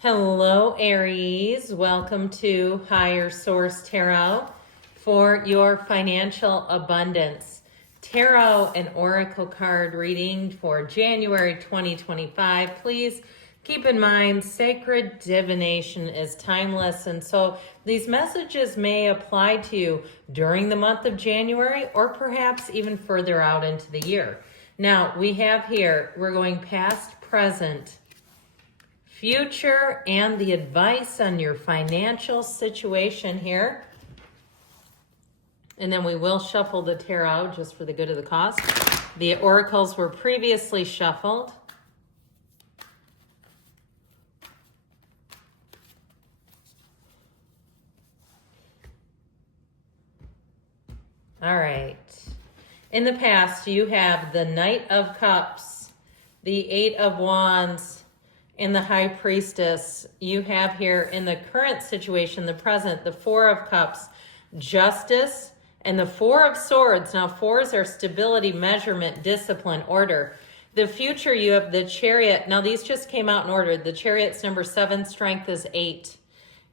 Hello, Aries. Welcome to Higher Source Tarot for your financial abundance. Tarot and Oracle card reading for January 2025. Please keep in mind, sacred divination is timeless, and so these messages may apply to you during the month of January or perhaps even further out into the year. Now, we have here, we're going past, present, future, and the advice on your financial situation here. And then we will shuffle the tarot just for the good of the cause. The oracles were previously shuffled. All right. In the past, you have the Knight of Cups, the Eight of Wands, and the High Priestess. You have here in the current situation, the present, the Four of Cups, Justice, and the Four of Swords. Now, fours are stability, measurement, discipline, order. The future, you have the Chariot. Now, these just came out in order. The Chariot's number 7, strength is 8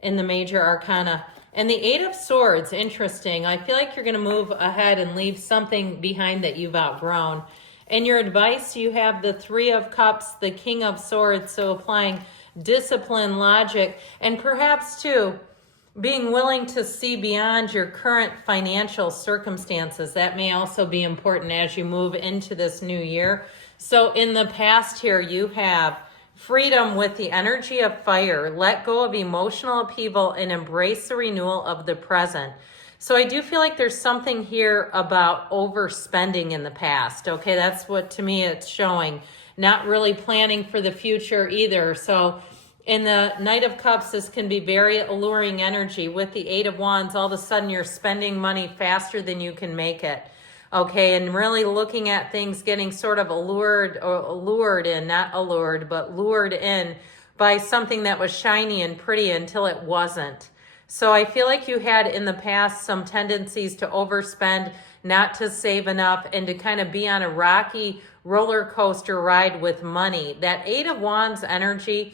in the major arcana. And the Eight of Swords, interesting. I feel like you're going to move ahead and leave something behind that you've outgrown. In your advice, you have the Three of Cups, the King of Swords, so applying discipline, logic, and perhaps, too, being willing to see beyond your current financial circumstances. That may also be important as you move into this new year. So in the past here, you have freedom with the energy of fire. Let go of emotional upheaval and embrace the renewal of the present. So I do feel like there's something here about overspending in the past. Okay, that's what to me it's showing. Not really planning for the future either. So in the Knight of Cups, this can be very alluring energy. With the Eight of Wands, all of a sudden you're spending money faster than you can make it. Okay, and really looking at things getting sort of lured in by something that was shiny and pretty until it wasn't. So I feel like you had in the past some tendencies to overspend, not to save enough, and to kind of be on a rocky roller coaster ride with money. That Eight of Wands energy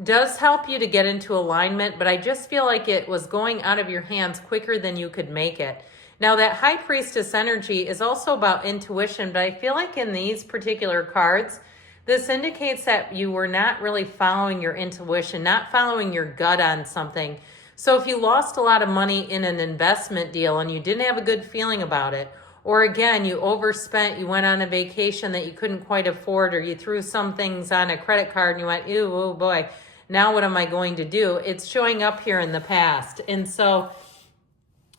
does help you to get into alignment, but I just feel like it was going out of your hands quicker than you could make it. Now, that High Priestess energy is also about intuition, but I feel like in these particular cards, this indicates that you were not really following your intuition, not following your gut on something. So if you lost a lot of money in an investment deal and you didn't have a good feeling about it, or again, you overspent, you went on a vacation that you couldn't quite afford, or you threw some things on a credit card and you went, ew, oh boy, now what am I going to do? It's showing up here in the past. And so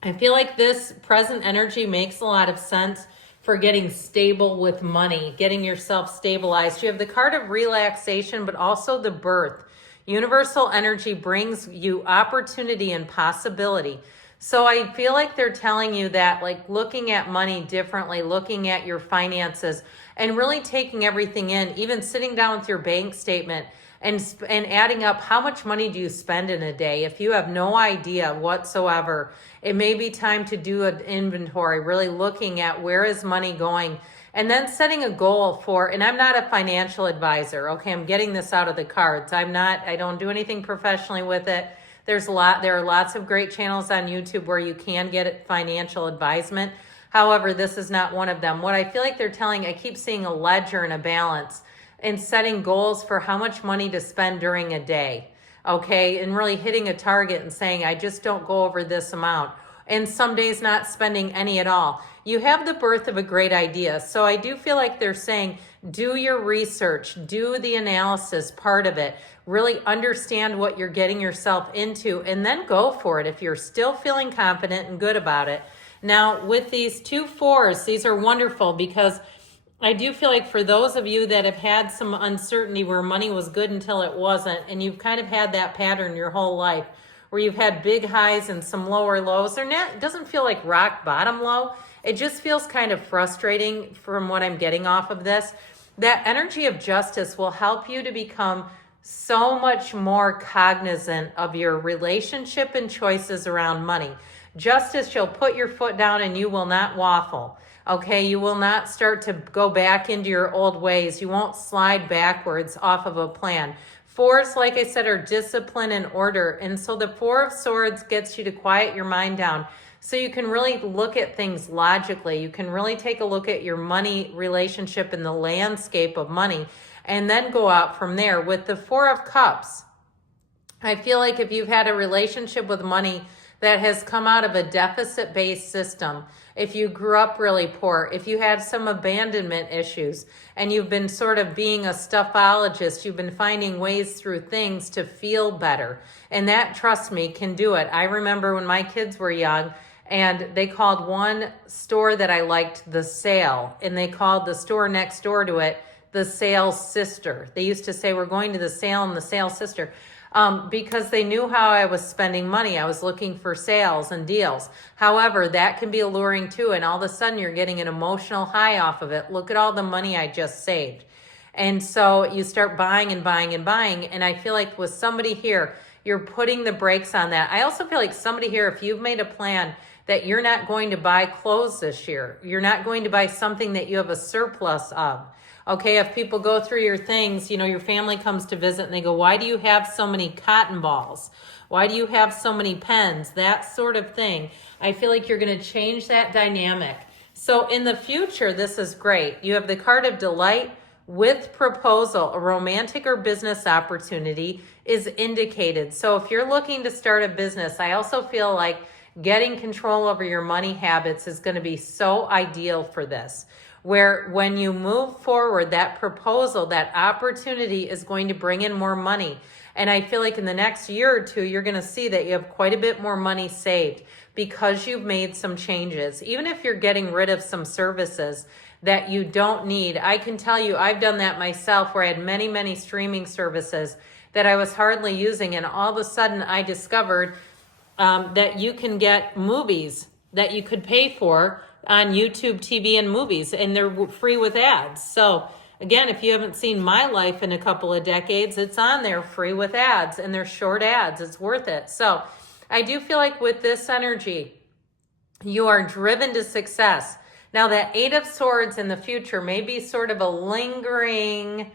I feel like this present energy makes a lot of sense for getting stable with money, getting yourself stabilized. You have the card of relaxation, but also the birth. Universal energy brings you opportunity and possibility. So I feel like they're telling you that, like, looking at money differently, looking at your finances, and really taking everything in, even sitting down with your bank statement and adding up how much money do you spend in a day. If you have no idea whatsoever, it may be time to do an inventory, really looking at where is money going, and then setting a goal for, and I'm not a financial advisor, okay? I'm getting this out of the cards. I don't do anything professionally with it. There are lots of great channels on YouTube where you can get financial advisement. However, this is not one of them. What I feel like they're telling, I keep seeing a ledger and a balance and setting goals for how much money to spend during a day, okay? And really hitting a target and saying, I just don't go over this amount. And some days not spending any at all. You have the birth of a great idea. So I do feel like they're saying, do your research, do the analysis part of it, really understand what you're getting yourself into, and then go for it if you're still feeling confident and good about it. Now, with these two fours, these are wonderful because I do feel like for those of you that have had some uncertainty where money was good until it wasn't, and you've kind of had that pattern your whole life, where you've had big highs and some lower lows. It doesn't feel like rock bottom low. It just feels kind of frustrating from what I'm getting off of this. That energy of justice will help you to become so much more cognizant of your relationship and choices around money. Justice, you'll put your foot down and you will not waffle. Okay, you will not start to go back into your old ways. You won't slide backwards off of a plan. Fours, like I said, are discipline and order. And so the Four of Swords gets you to quiet your mind down so you can really look at things logically. You can really take a look at your money relationship and the landscape of money and then go out from there. With the Four of Cups, I feel like if you've had a relationship with money that has come out of a deficit-based system, if you grew up really poor, if you had some abandonment issues, and you've been sort of being a stuffologist, you've been finding ways through things to feel better. And that, trust me, can do it. I remember when my kids were young, and they called one store that I liked the Sale, and they called the store next door to it the Sale Sister. They used to say, we're going to the Sale and the Sale Sister. Because they knew how I was spending money. I was looking for sales and deals. However, that can be alluring too, and all of a sudden you're getting an emotional high off of it. Look at all the money I just saved. And so you start buying and buying and buying, and I feel like with somebody here, you're putting the brakes on that. I also feel like somebody here, if you've made a plan that you're not going to buy clothes this year, you're not going to buy something that you have a surplus of. Okay, if people go through your things, you know, your family comes to visit and they go, why do you have so many cotton balls? Why do you have so many pens? That sort of thing. I feel like you're going to change that dynamic. So in the future, this is great. You have the card of delight with proposal. A romantic or business opportunity is indicated. So if you're looking to start a business, I also feel like getting control over your money habits is going to be so ideal for this. Where when you move forward, that proposal, that opportunity is going to bring in more money. And I feel like in the next year or two, you're going to see that you have quite a bit more money saved because you've made some changes. Even if you're getting rid of some services that you don't need. I can tell you, I've done that myself where I had many, many streaming services that I was hardly using. And all of a sudden I discovered that you can get movies that you could pay for on YouTube TV and movies, and they're free with ads. So again, if you haven't seen my life in a couple of decades, it's on there free with ads, and they're short ads. It's worth it. So I do feel like with this energy, you are driven to success. Now that Eight of Swords in the future may be sort of a lingering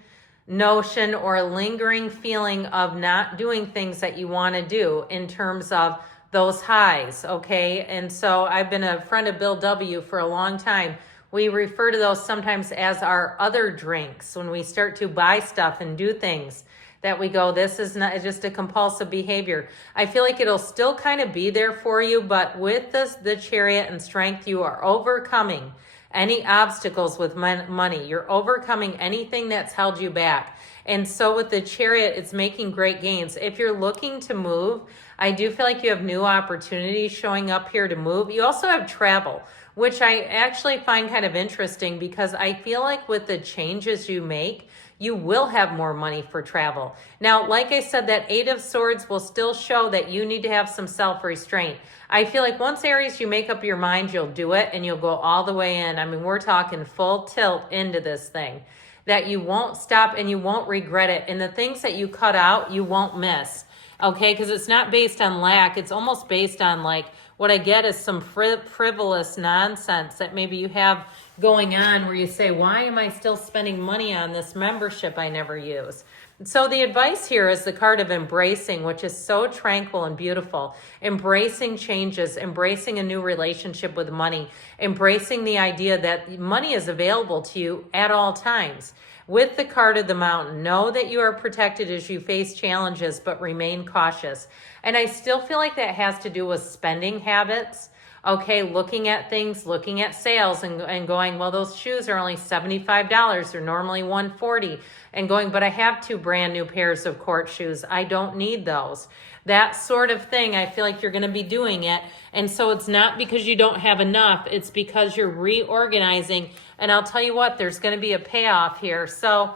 notion or a lingering feeling of not doing things that you want to do in terms of those highs, okay? And so I've been a friend of Bill W. for a long time. We refer to those sometimes as our other drinks when we start to buy stuff and do things that we go, this is not just a compulsive behavior. I feel like it'll still kind of be there for you, but with this, the Chariot and Strength, you are overcoming any obstacles with money. You're overcoming anything that's held you back. And so with the Chariot, it's making great gains. If you're looking to move, I do feel like you have new opportunities showing up here to move. You also have travel, which I actually find kind of interesting because I feel like with the changes you make, you will have more money for travel. Now, like I said, that Eight of Swords will still show that you need to have some self-restraint. I feel like once, Aries, you make up your mind, you'll do it and you'll go all the way in. I mean, we're talking full tilt into this thing. That you won't stop and you won't regret it. And the things that you cut out, you won't miss. Okay, because it's not based on lack. It's almost based on like what I get is some frivolous nonsense that maybe you have going on where you say, why am I still spending money on this membership I never use? So the advice here is the card of embracing, which is so tranquil and beautiful. Embracing changes, embracing a new relationship with money, embracing the idea that money is available to you at all times. With the card of the Mountain, know that you are protected as you face challenges, but remain cautious. And I still feel like that has to do with spending habits. Okay, looking at things, looking at sales and going, well, those shoes are only $75. They're normally $140. And going, but I have 2 brand new pairs of court shoes. I don't need those. That sort of thing, I feel like you're going to be doing it. And so it's not because you don't have enough. It's because you're reorganizing. And I'll tell you what, there's going to be a payoff here. So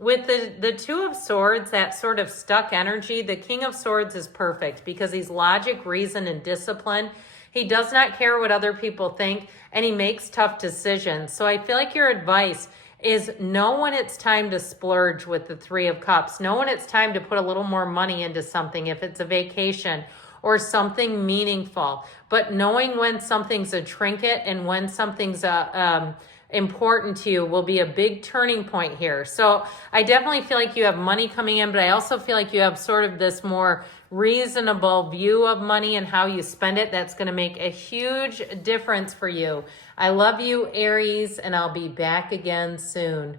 with the Two of Swords, that sort of stuck energy, the King of Swords is perfect because he's logic, reason, and discipline. He does not care what other people think, and he makes tough decisions. So I feel like your advice is know when it's time to splurge with the Three of Cups. Know when it's time to put a little more money into something, if it's a vacation or something meaningful. But knowing when something's a trinket and when something's important to you will be a big turning point here. So I definitely feel like you have money coming in, but I also feel like you have sort of this more reasonable view of money and how you spend it. That's going to make a huge difference for you. I love you, Aries, and I'll be back again soon.